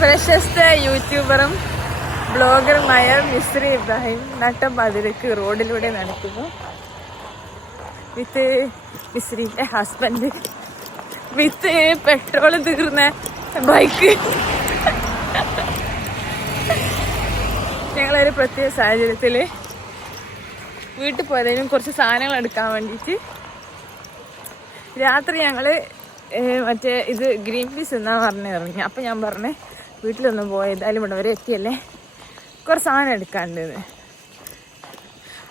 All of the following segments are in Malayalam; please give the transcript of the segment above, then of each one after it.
പ്രശസ്ത യൂട്യൂബറും ബ്ലോഗറുമായ മിസ്രി ഇബ്രാഹിം നട്ടപ്പാതിരക്ക് റോഡിലൂടെ നടക്കുന്നു വിത്ത് മിസ്രിന്റെ ഹസ്ബൻഡ് വിത്ത് പെട്രോൾ തീർന്ന ബൈക്ക്. ഞങ്ങളൊരു പ്രത്യേക സാഹചര്യത്തിൽ വീട്ടിൽ പോയതിനും കുറച്ച് സാധനങ്ങൾ എടുക്കാൻ വേണ്ടിയിട്ട് രാത്രി ഞങ്ങൾ മറ്റേ ഇത് ഗ്രീൻ പീസ് എന്നാ പറഞ്ഞു ഇറങ്ങി. അപ്പം ഞാൻ പറഞ്ഞേ വീട്ടിലൊന്നും പോയതായാലും ഇവിടെ വരെ എത്തിയല്ലേ, കുറച്ച് സാധനം എടുക്കാണ്ടെന്ന്.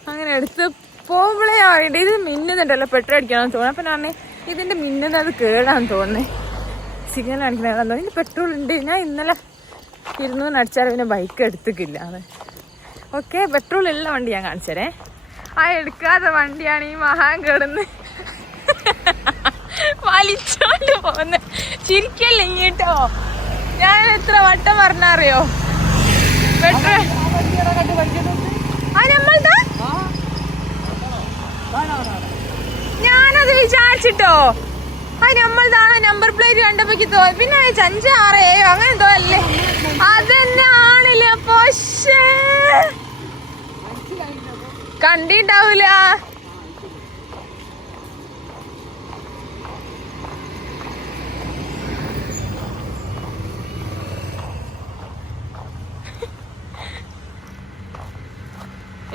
അങ്ങനെ എടുത്ത് പോകുമ്പോഴേ ആയിട്ട് ഇത് മിന്നുന്നുണ്ടല്ലോ, പെട്രോൾ അടിക്കാമെന്ന് തോന്നുന്നു. അപ്പം ഞാൻ ഇതിൻ്റെ മിന്നുന്നത് അത് കേടാന്ന് തോന്നുന്നേ, സിഗ്നൽ അടിക്കണമെന്ന് തോന്നി. ഇതിന് പെട്രോൾ ഉണ്ട്, ഞാൻ ഇന്നലെ 200 അടിച്ചാൽ പിന്നെ ബൈക്ക് എടുത്തിക്കില്ല. അത് ഓക്കെ, പെട്രോൾ ഉള്ള വണ്ടി ഞാൻ കാണിച്ചരേ. ആ എടുക്കാത്ത വണ്ടിയാണ് ഈ മഹാൻ കിടന്ന് വലിച്ചോണ്ട് പോകുന്നത്. ചിരിക്കല്ലേ ഇങ്ങോട്ടോ, ഞാൻ എത്ര വട്ടം പറഞ്ഞറിയോ പെട്രോൾ. ഞാനത് വിചാരിച്ചിട്ടോ, അത് നമ്മൾതാണ്. നമ്പർ പ്ലേറ്റ് കണ്ടപ്പോക്ക് തോന്നി, പിന്നെ 5, 6, 7 അങ്ങനെ തോന്നല്ലേ. അതന്നെ ആണില്ല, പക്ഷേ കണ്ടിണ്ടാവൂല.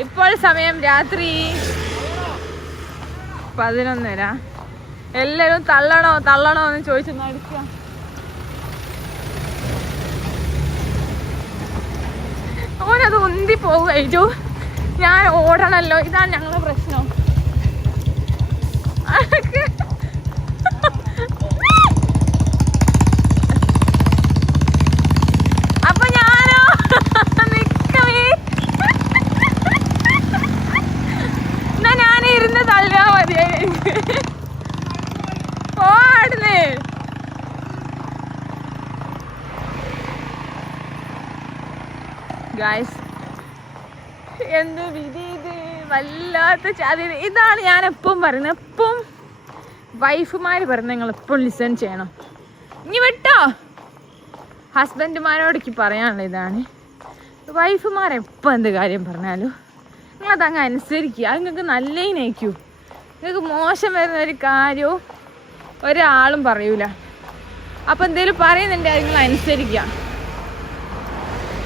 ഇപ്പോൾ സമയം രാത്രി 11:30. എല്ലാരും തള്ളണോ തള്ളണോ എന്ന് ചോദിച്ചു നടക്കുക. ഓനത് ഉന്തി പോകുകയോ, ഞാൻ ഓടണല്ലോ, ഇതാണ് ഞങ്ങളുടെ പ്രശ്നം. അപ്പൊ ഞാനോ നിക്കമേ, എന്നാ ഞാൻ ഇരുന്ന് തള്ളിയാ മതിയായി. ഓടുന്നേ ഗായ്സ്, എന്ത് വിധി ഇത്, വല്ലാത്ത ചതി. ഇതാണ് ഞാൻ എപ്പം പറയുന്നത്, എപ്പം വൈഫുമാർ പറയുന്നത് നിങ്ങൾ എപ്പം ലിസൺ ചെയ്യണം. ഇനി വിട്ടോ ഹസ്ബൻഡുമാരോടേക്ക് പറയാനുള്ള ഇതാണ്, വൈഫുമാരെപ്പം എന്ത് കാര്യം പറഞ്ഞാലും നിങ്ങളതങ്ങ് അനുസരിക്കുക. അത് നിങ്ങൾക്ക് നല്ലതിനേക്കൂ. നിങ്ങൾക്ക് മോശം വരുന്ന ഒരു കാര്യവും ഒരാളും പറയൂല. അപ്പം എന്തെങ്കിലും പറയുന്നുണ്ടെങ്കിൽ നിങ്ങൾ അനുസരിക്കുക.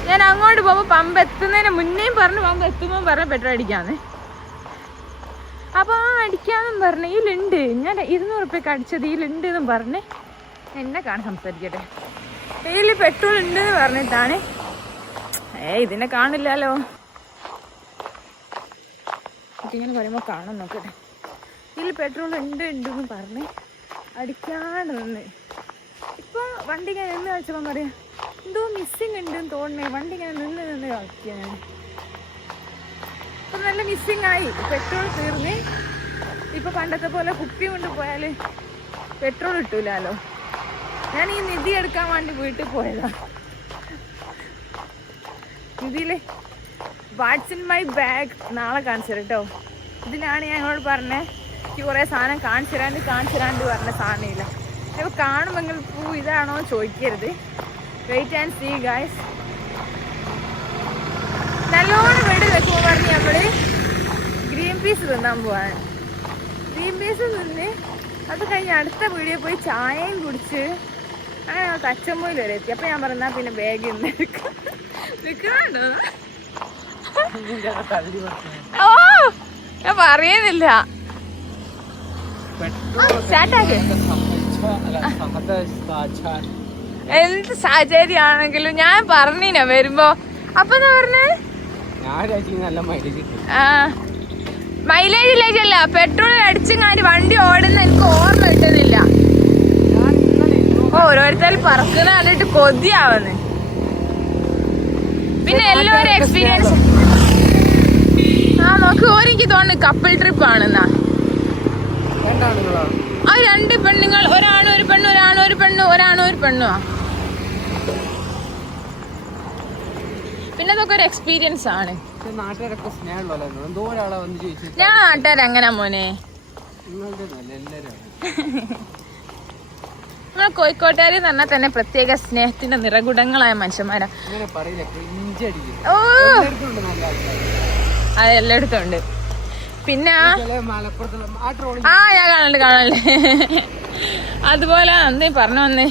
ഞാൻ അങ്ങോട്ട് പോകുമ്പോൾ പമ്പ് എത്തുന്നതിന് മുന്നേയും പറഞ്ഞു, പമ്പ് എത്തുമ്പോൾ പറഞ്ഞ് പെട്രോൾ അടിക്കാന്ന്. അപ്പോൾ അടിക്കാമെന്നും പറഞ്ഞ് ഇതിലുണ്ട്, ഞാൻ 200 രൂപയ്ക്ക് അടിച്ചത് ഇതിലുണ്ട് എന്നും പറഞ്ഞ് എന്നെ കാണാൻ സംസാരിക്കട്ടെ. ഇതിൽ പെട്രോൾ ഉണ്ട് എന്ന് പറഞ്ഞിട്ടാണ്. ഇതിനെ കാണില്ലല്ലോ, ഇങ്ങനെ പറയുമ്പോൾ കാണാൻ നോക്കട്ടെ. ഇതിൽ പെട്രോൾ ഉണ്ട് എന്ന് പറഞ്ഞ് അടിക്കാണ്ട് നിന്ന്. ഇപ്പോൾ വണ്ടി ഇങ്ങനെ നിന്ന് കളിച്ചപ്പോൾ പറയാം എന്തോ മിസ്സിങ് ഉണ്ടെന്ന് തോന്നണേ. വണ്ടി ഇങ്ങനെ നിന്ന് കളിക്കാൻ ഇപ്പം നല്ല മിസ്സിങ് ആയി. പെട്രോൾ തീർന്ന് ഇപ്പം പണ്ടത്തെ പോലെ കുപ്പി കൊണ്ട് പോയാൽ പെട്രോൾ കിട്ടൂലല്ലോ. ഞാൻ ഈ നിധി എടുക്കാൻ വേണ്ടി വീട്ടിൽ പോയതാ. നിധിയിൽ വാട്ട്സ് ഇൻ മൈ ബാഗ് നാളെ കാണിച്ചു തരാം കേട്ടോ. ഇതിലാണ് ഞങ്ങളോട് പറഞ്ഞത് എനിക്ക് കുറേ സാധനം കാണിച്ചു തരാണ്ട് പറഞ്ഞ സാധനമില്ല. ഇപ്പോൾ കാണുമ്പോൾ പൂ ഇതാണോ ചോദിക്കരുത്. Wait and see guys. നല്ലോണം വീട് വെക്കുമ്പോൾ പറഞ്ഞ് നമ്മൾ ഗ്രീൻ പീസ് തിന്നാൻ പോവാണ്. ഗ്രീൻ പീസ് തിന്ന് അത് കഴിഞ്ഞ് അടുത്ത വീഡിയോ പോയി ചായയും കുടിച്ച് അങ്ങനെ ഞങ്ങൾ തച്ചമ്പോയിൽ വരെ എത്തി. അപ്പം ഞാൻ പറഞ്ഞാൽ പിന്നെ ബാഗ് ഇന്ന് നിൽക്കുന്നുണ്ടോ? ഓ ഞാൻ പറയുന്നില്ല. എന്ത് സാഹചര്യമാണെങ്കിലും ഞാൻ പറഞ്ഞിന വരുമ്പോ. അപ്പൊ എന്താ പറഞ്ഞേ? മൈലേജ് ഇല്ലേജല്ല, പെട്രോൾ അടിച്ചങ്ങാണ്ട് വണ്ടി ഓടുന്ന എനിക്ക് ഓർമ്മ കിട്ടുന്നില്ല. ഓരോരുത്തർ പറക്കുന്ന കണ്ടിട്ട് കൊതിയാവുന്നു. പിന്നെ എല്ലാവരും എക്സ്പീരിയൻസ് നോക്ക്. എനിക്ക് തോന്നുന്നു കപ്പിൾ ട്രിപ്പ് ആണെന്നാ. ആ 2 പെണ്ണുങ്ങൾ, ഒരാണും ഒരു പെണ്ണും, ഒരാണും ഒരു പെണ്ണും, ഒരാണും ഒരു പെണ്ണുമാ. പിന്നെ അതൊക്കെ ഒരു എക്സ്പീരിയൻസ് ആണ്. ഞാൻ നാട്ടുകാരെങ്ങനാ മോനെ? നമ്മളെ കോഴിക്കോട്ടുകാർ എന്ന് പറഞ്ഞാൽ തന്നെ പ്രത്യേക സ്നേഹത്തിന്റെ നിറകുടങ്ങളായ മനുഷ്യന്മാരാ. ഓ അത് എല്ലായിടത്തും ഉണ്ട്. പിന്നെ ഞാൻ കാണലുണ്ട്. അതുപോലെ അന്നേ പറഞ്ഞു വന്നേ.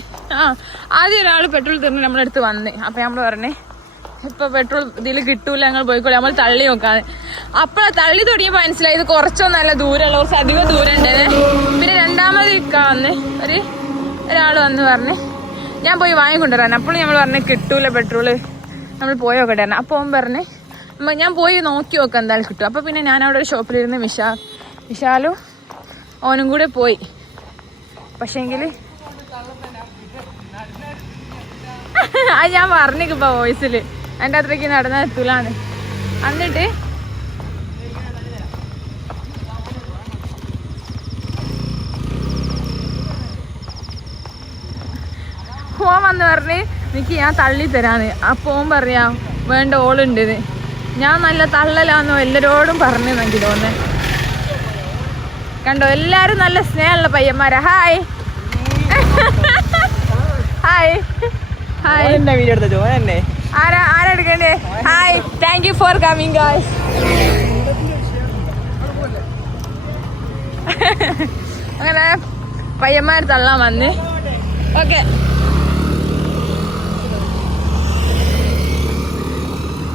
ആദ്യം ഒരാൾ പെട്രോൾ തീർന്ന് നമ്മളെടുത്ത് വന്ന്. അപ്പൊ നമ്മള് പറഞ്ഞേ ഇപ്പൊ പെട്രോൾ ഇതിൽ കിട്ടൂല, ഞങ്ങൾ പോയിക്കോളെ, നമ്മൾ തള്ളി നോക്കാതെ. അപ്പഴാ തള്ളി തുടങ്ങിയപ്പോ മനസ്സിലായി ഇത് കുറച്ചോ നല്ല ദൂരമുള്ള, കുറച്ച് അധികം ദൂരം ഉണ്ട്. പിന്നെ രണ്ടാമത് വന്ന് ഒരാൾ വന്ന് പറഞ്ഞ് ഞാൻ പോയി വാങ്ങിക്കൊണ്ടുവരാൻ. അപ്പോൾ നമ്മൾ പറഞ്ഞ് കിട്ടൂല പെട്രോള്, നമ്മൾ പോയി നോക്കട്ടെ. അപ്പോൾ അവൻ പറഞ്ഞ് ഞാൻ പോയി നോക്കി നോക്കാം എന്തായാലും കിട്ടും. അപ്പൊ പിന്നെ ഞാൻ അവിടെ ഒരു ഷോപ്പിലിരുന്ന് വിശാലും ഓനും കൂടെ പോയി. പക്ഷേങ്കില് അത് ഞാൻ പറഞ്ഞിപ്പോ വോയിസില് എൻ്റെ അത്രയ്ക്ക് നടന്ന എത്തൂലാണ്. എന്നിട്ട് ഓൻ വന്ന് പറഞ്ഞ് എനിക്ക് ഞാൻ തള്ളി തരാന്ന്. അപ്പൊ ഓൻ പറയാ വേണ്ട ഓളുണ്ട്. ഞാൻ നല്ല തള്ളലാന്നോ എല്ലാരോടും പറഞ്ഞു എനിക്ക് തോന്നുന്നേ. കണ്ടോ, എല്ലാരും നല്ല സ്നേഹമുള്ള പയ്യന്മാരാ. Hi hi hi. ആരാ എടുക്കണ്ടേ? Hi, thank you for coming guys. അങ്ങനെ പയ്യന്മാർ തള്ളാൻ വന്ന്. ഓക്കെ,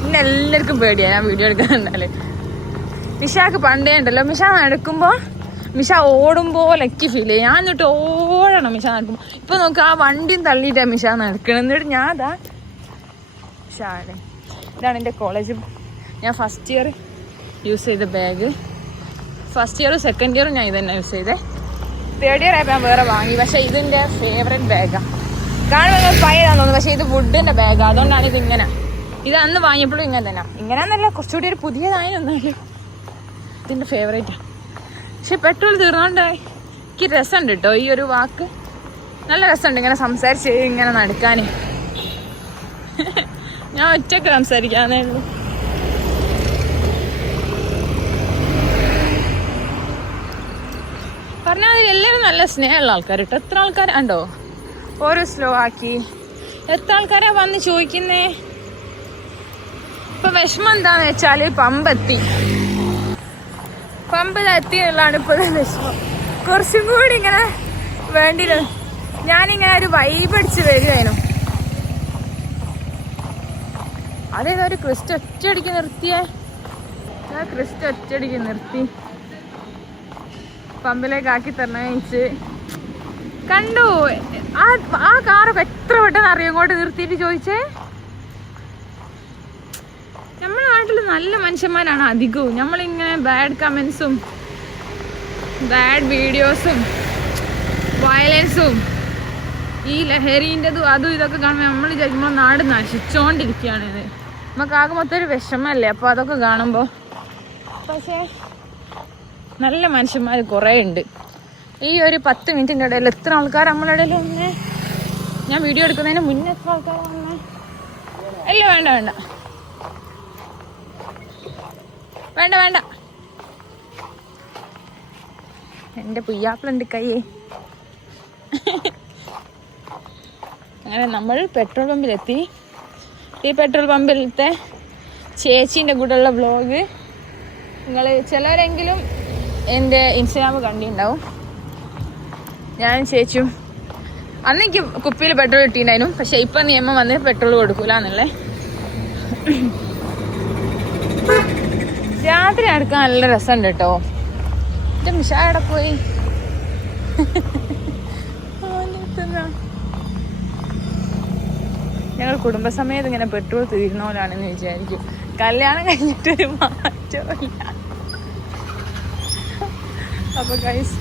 പിന്നെ എല്ലാവർക്കും പേടിയാ ഞാൻ വീഡിയോ എടുക്കാന്നുണ്ടാല്. മിഷാക്ക് പണ്ടേ ഉണ്ടല്ലോ, മിഷ നടക്കുമ്പോ മിഷ ഓടുമ്പോലൊക്കെ ഫീൽ ചെയ്യും. ഞാൻ എന്നിട്ട് ഓടണം മിഷ നടക്കുമ്പോ. ഇപ്പൊ നോക്ക്, ആ വണ്ടിയും തള്ളിയിട്ടാ മിഷ നടക്കണം. എന്നിട്ട് ഞാൻ ഇതാണ് എൻ്റെ കോളേജ്. ഞാൻ ഫസ്റ്റ് ഇയർ യൂസ് ചെയ്ത ബാഗ്. ഫസ്റ്റ് ഇയറും സെക്കൻഡ് ഇയറും ഞാൻ ഇതന്നെ യൂസ് ചെയ്തേ. തേർഡ് ഇയർ ആയപ്പോൾ ഞാൻ വേറെ വാങ്ങി. പക്ഷെ ഇതിൻ്റെ ഫേവറേറ്റ് ബാഗാണ്. കാണുമ്പോൾ പഴയതാന്ന് തോന്നുന്നു, പക്ഷെ ഇത് വുഡിൻ്റെ ബാഗാണ്. അതുകൊണ്ടാണ് ഇതിങ്ങനെ. ഇത് അന്ന് വാങ്ങിയപ്പോഴും ഇങ്ങനെ തന്നെ. ഇങ്ങനെയാന്നല്ല, കുറച്ചുകൂടി ഒരു പുതിയതായി എന്നാലും ഇതിൻ്റെ ഫേവറേറ്റാണ്. പക്ഷെ പെട്രോൾ തീർന്നോണ്ട് എനിക്ക് രസമുണ്ട് കേട്ടോ ഈ ഒരു വാക്ക്. നല്ല രസമുണ്ട് ഇങ്ങനെ സംസാരിച്ച് ഇങ്ങനെ നടക്കാൻ. ഞാൻ ഒറ്റക്ക് സംസാരിക്കാന്നേ ഉള്ളൂ. പറഞ്ഞാൽ എല്ലാവരും നല്ല സ്നേഹമുള്ള ആൾക്കാർ കേട്ടോ. എത്ര ആൾക്കാരുണ്ടോ ഓരോ സ്ലോ ആക്കി. എത്ര ആൾക്കാരാ വന്ന് ചോദിക്കുന്നേ. ഇപ്പൊ വിഷമം എന്താന്ന് വെച്ചാല് പമ്പെത്തി എന്നുള്ളതാണ് ഇപ്പോഴും വിഷമം. കുറച്ചും കൂടി ഇങ്ങനെ വേണ്ടില്ല. ഞാനിങ്ങനെ ഒരു വൈബ് അടിച്ച് വരുവായിരുന്നു. അതേതോ ഒരു ക്രിസ്റ്റ് ഒറ്റയടിക്ക് നിർത്തിയേ. ക്രിസ്റ്റ് ഒറ്റയടിക്ക് നിർത്തി പമ്പിലേക്ക് ആക്കി തരണേച്ച് കണ്ടു. ആ കാറൊക്കെ എത്ര പെട്ടെന്ന് അറിയാം ഇങ്ങോട്ട് നിർത്തിയിട്ട് ചോദിച്ചേ. നമ്മുടെ നാട്ടിൽ നല്ല മനുഷ്യന്മാരാണ് അധികവും. നമ്മളിങ്ങനെ ബാഡ് കമൻസും ബാഡ് വീഡിയോസും വയലൻസും ഈ ലഹരീൻ്റെതും അതും ഇതൊക്കെ കാണുമ്പോൾ നമ്മൾ വിചാരിക്കുമ്പോൾ നാട് നശിച്ചോണ്ടിരിക്കുകയാണ്. നമുക്കാകെ മൊത്തം ഒരു വിഷമല്ലേ അപ്പോൾ അതൊക്കെ കാണുമ്പോൾ. പക്ഷേ നല്ല മനുഷ്യന്മാർ കുറേ ഉണ്ട്. ഈ ഒരു 10 മിനിറ്റിൻ്റെ ഇടയിൽ എത്ര ആൾക്കാർ നമ്മളുടെ ഇടയിൽ വന്നേ. ഞാൻ വീഡിയോ എടുക്കുന്നതിന് മുന്നേ എത്ര ആൾക്കാർ വന്നേ. അല്ല വേണ്ട വേണ്ട വേണ്ട വേണ്ട എൻ്റെ പുയ്യാപ്പിളുണ്ട് കയ്യേ. അങ്ങനെ നമ്മൾ പെട്രോൾ പമ്പിലെത്തി. ഈ പെട്രോൾ പമ്പിലത്തെ ചേച്ചീൻ്റെ കൂടെയുള്ള വ്ളോഗ് നിങ്ങൾ ചിലരെങ്കിലും എൻ്റെ ഇൻസ്റ്റാഗ്രാം കണ്ടിട്ടുണ്ടാവും. ഞാനും ചേച്ചിയും അന്ന് എനിക്ക് കുപ്പിയിൽ പെട്രോൾ കിട്ടിയിട്ടുണ്ടായിരുന്നു. പക്ഷെ ഇപ്പം നിയമം വന്ന് പെട്രോൾ കൊടുക്കൂല എന്നുള്ളേ. രാത്രി നടക്കാൻ നല്ല രസമുണ്ട് കേട്ടോ. എൻ്റെ മിഷ എവിടെ പോയി? ഞങ്ങൾ കുടുംബസമേതം ഇങ്ങനെ പെട്രോൾ തീരുന്ന പോലാണെന്ന് വിചാരിക്കും. കല്യാണം കഴിഞ്ഞിട്ടൊരു മാറ്റമില്ല. അപ്പൊ ഗൈസ്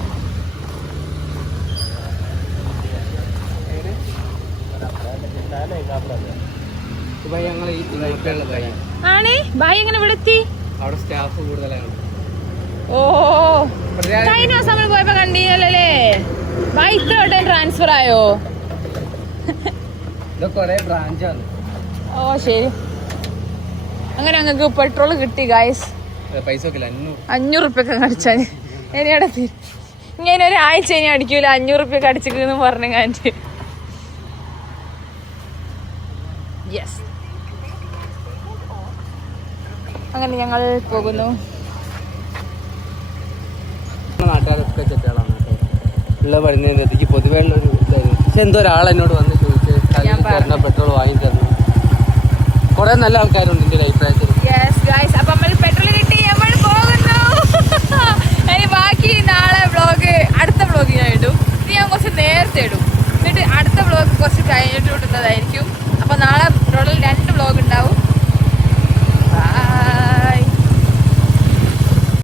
ആണ് ഭായി എങ്ങനെ ഇവിടെ എത്തി? ഓ കഴിഞ്ഞ ദിവസം നമ്മൾ പോയപ്പോ കണ്ടീനല്ലേ ഭായി ഇത്ര വട്ടം ട്രാൻസ്ഫർ ആയോ? ഓ ശരി. അങ്ങനെ ഞങ്ങൾക്ക് പെട്രോൾ കിട്ടി ഗൈസ്. 500 റുപ്യൊക്കെ അടിച്ചാൽ ഇനിയുടെ ഇങ്ങനെ ഒരാഴ്ച ഇനി അടിക്കൂല. 500 റുപ്യൊക്കെ അടിച്ചിരിക്കുന്നു പറഞ്ഞു കാണിച്ച് യെസ്. അങ്ങനെ ഞങ്ങൾ പോകുന്നു. നാട്ടുകാരൊക്കെ ചെറ്റുകളാണ് ഉള്ള പറയുന്നത്. എനിക്ക് പൊതുവേ ഉള്ളൊരു ഇതായിരുന്നു. പക്ഷെ എന്തോ ഒരാൾ എന്നോട് വന്ന് ചോദിച്ച് പെട്രോൾ വാങ്ങിത്തരണം. കുറെ നല്ല ആൾക്കാരുണ്ട് എൻ്റെ അഭിപ്രായത്തിൽ. അപ്പൊ നമ്മൾ പെട്രോൾ കിട്ടി, നമ്മൾ പോകുന്നു. ഇനി ബാക്കി നാളെ വ്ളോഗ്, അടുത്ത വ്ളോഗ് ഞാൻ ഇടും. ഇത് ഞാൻ കുറച്ച് നേരത്തെ ഇടും, എന്നിട്ട് അടുത്ത വ്ളോഗ് കുറച്ച് കഴിഞ്ഞിട്ട് ഇടുന്നതായിരിക്കും. അപ്പൊ നാളെ ടോട്ടൽ 2 വ്ളോഗ് ഉണ്ടാവും.